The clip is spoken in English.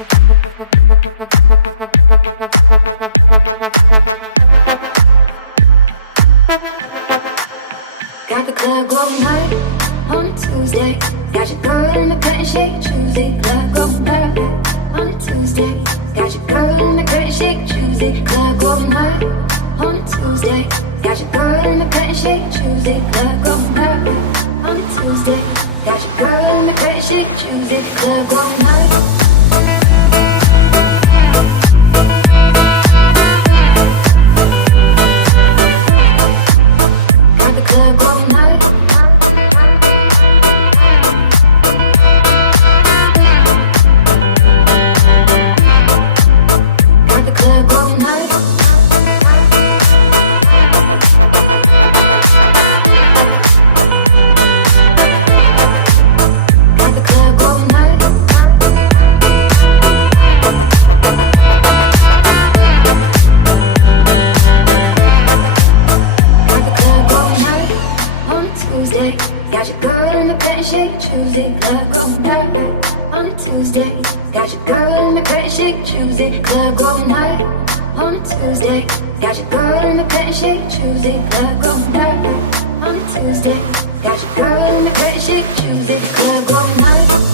Got the club going hard on a Tuesday. Got your girl in the cutting shake Tuesday. Club going hard on a Tuesday. Got your girl in the cutting shake Tuesday. Club going hard on a Tuesday. Got your girl in the cutting shake Tuesday. Club going hard on a Tuesday. Got your girl in the cutting shake Tuesday. Club going hard. Got the club going hard. Got the club going hard. Got the club going hard. Got the club going hard on a Tuesday. Got your girl in the cutting shake Tuesday. Club going hard on a Tuesday. Got your girl in the cutting shake Tuesday. Club going hard on a Tuesday. Got your girl in the cutting shake Tuesday. Club going hard on a Tuesday. Got your girl in the cutting shake Tuesday. Club going hard.